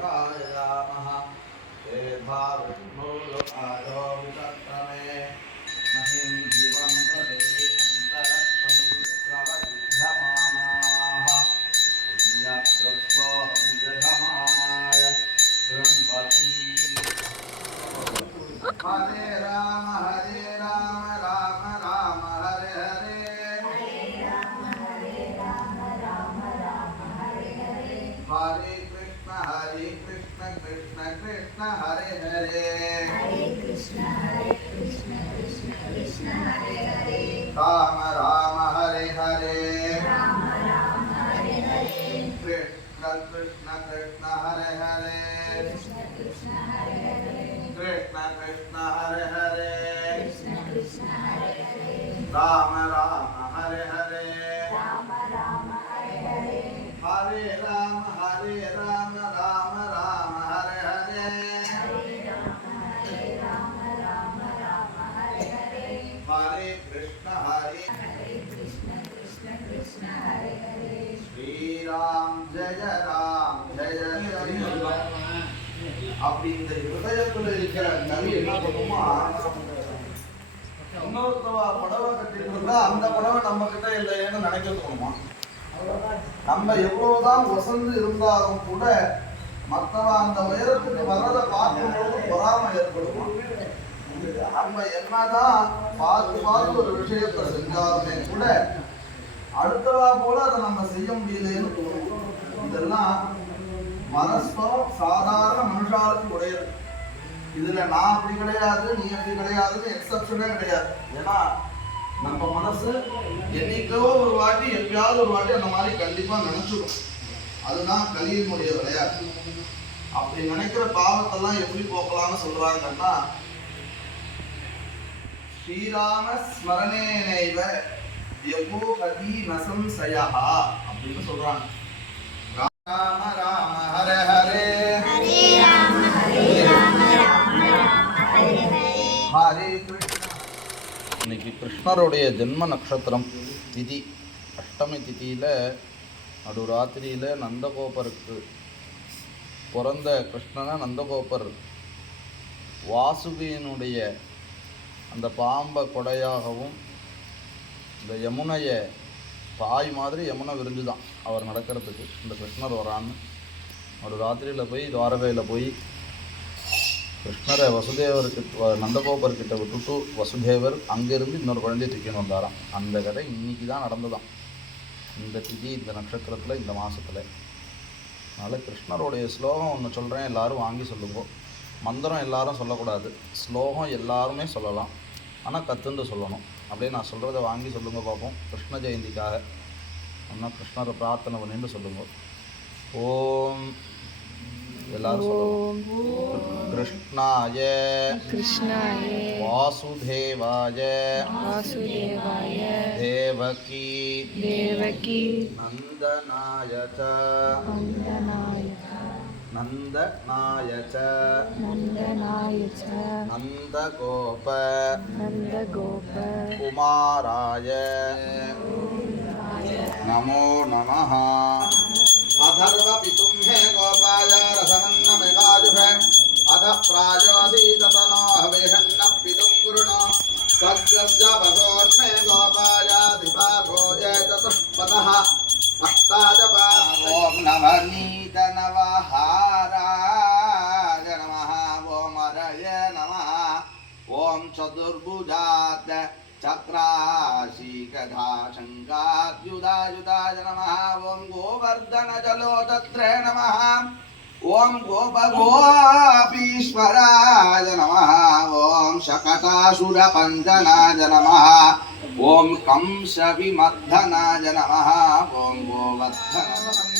शिवाय रामः हे भावो कृष्ण हरे हरे राम राम हरे हरे कृष्ण कृष्ण कृष्ण हरे हरे कृष्ण कृष्ण हरे हरे राम राम ஹரே கிருஷ்ண ஸ்ரீராம் ஜெய ராம் ஜெய அப்படி இந்த ஹிருதயத்துல இருக்கிற கவி என்ன பண்ணுமா இன்னொருத்தவா புடவை கட்டிட்டு அந்த புடவை நம்ம கிட்ட இல்லையேன்னு நினைக்க தோணுமா நம்ம எவ்வளவுதான் வசந்து இருந்தாலும் கூட மற்றவன் அந்த உயரத்துக்கு வர்றதை பார்க்கும்போது பொறாமை ஏற்படுமா நம்ம என்னதான் பார்த்து பார்த்து ஒரு விஷயத்தை செஞ்சாலுமே கூட அடுத்தவா போல அதை நம்ம செய்ய முடியலன்னு தோணும். இதெல்லாம் மனசோ சாதாரண மனுஷாளுக்கு உடையது. இதுல நான் அப்படி கிடையாது நீ அப்படி கிடையாதுன்னு எக்ஸப்ஷனே கிடையாது. ஏன்னா நம்ம மனசு என்னைக்கோ ஒரு வாட்டி எப்பயாவது ஒரு வாட்டி அந்த மாதிரி கண்டிப்பா நினைச்சிடும் அதுதான் கலியினுடைய விளையாட்டு. அப்படி நினைக்கிற பாவத்தெல்லாம் எப்படி போக்கலாம்னு சொல்றாங்கன்னா ஸ்ரீராம ஸ்மரணேனைவ யபோகதி நசம்சயா அப்படின்னு சொல்றாங்க. ராம ராம ஹர ஹரே. ஹரே கிருஷ்ண. இன்னைக்கு கிருஷ்ணருடைய ஜென்ம நட்சத்திரம் திதி. அஷ்டமி திதியில் நடுராத்திரியில் நந்தகோபருக்கு பிறந்த கிருஷ்ணனை நந்தகோபர். வாசுகியினுடைய அந்த பாம்பை கொடையாகவும் இந்த யமுனையை பாய் மாதிரி யமுனை விரிஞ்சு தான் அவர் நடக்கிறதுக்கு. இந்த கிருஷ்ணர் வரான்னு. ஒரு ராத்திரியில் போய் துவாரகையில் போய் கிருஷ்ணரை வசுதேவருக்கு நந்தகோபர்கிட்ட விட்டுட்டு வசுதேவர் அங்கேருந்து இன்னொரு குழந்தைய தூக்கின்னு வந்தாராம். அந்த கதை இன்றைக்கி தான் நடந்ததான் இந்த திதி இந்த நட்சத்திரத்தில் இந்த மாதத்தில் அதனால் கிருஷ்ணருடைய ஸ்லோகம் ஒன்று சொல்கிறேன் எல்லோரும் வாங்கி சொல்லுங்க. மந்திரம் எல்லாரும் சொல்லக்கூடாது. ஸ்லோகம் எல்லாருமே சொல்லலாம். ஆனால் கற்றுண்டு சொல்லணும். அப்படியே நான் சொல்கிறத வாங்கி சொல்லுங்கள் பார்ப்போம் கிருஷ்ண ஜெயந்திக்காக. ஆனால் கிருஷ்ணரை பிரார்த்தனை பண்ணிட்டு சொல்லுங்கள் ஓம். எல்லாரும் கிருஷ்ணாய. கிருஷ்ணாய. வாசுதேவாய. வாசுதேவாய. தேவகி. தேவகி. நந்தநாயக. நந்தனாய नन्दनाय च। नन्दनाय च। नन्दगोप नन्दगोप कुमाराय। नमो नमः। अथर्व पितुम्हे गोपाय रसमन्नमिकाजुभे अथ प्राजोऽसीततनो हविषन्न पितुं गुरुणो स्वर्गस्य वसोन्मे गोपायाधिपागो एततः पदः अष्टाजपा ॐ नमः। ॐ चतुर्भुजात् चक्राशीकधा शङ्काद्युधायुधाय नमः ॐ गोवर्धनजलोतत्रे नमः ॐ गोपगोपीश्वराय नमः ॐ शकटासुरपञ्जनाय नमः ॐ कंसविमर्दनाय नमः ॐ गोवर्धनवन्दनाग्रवादं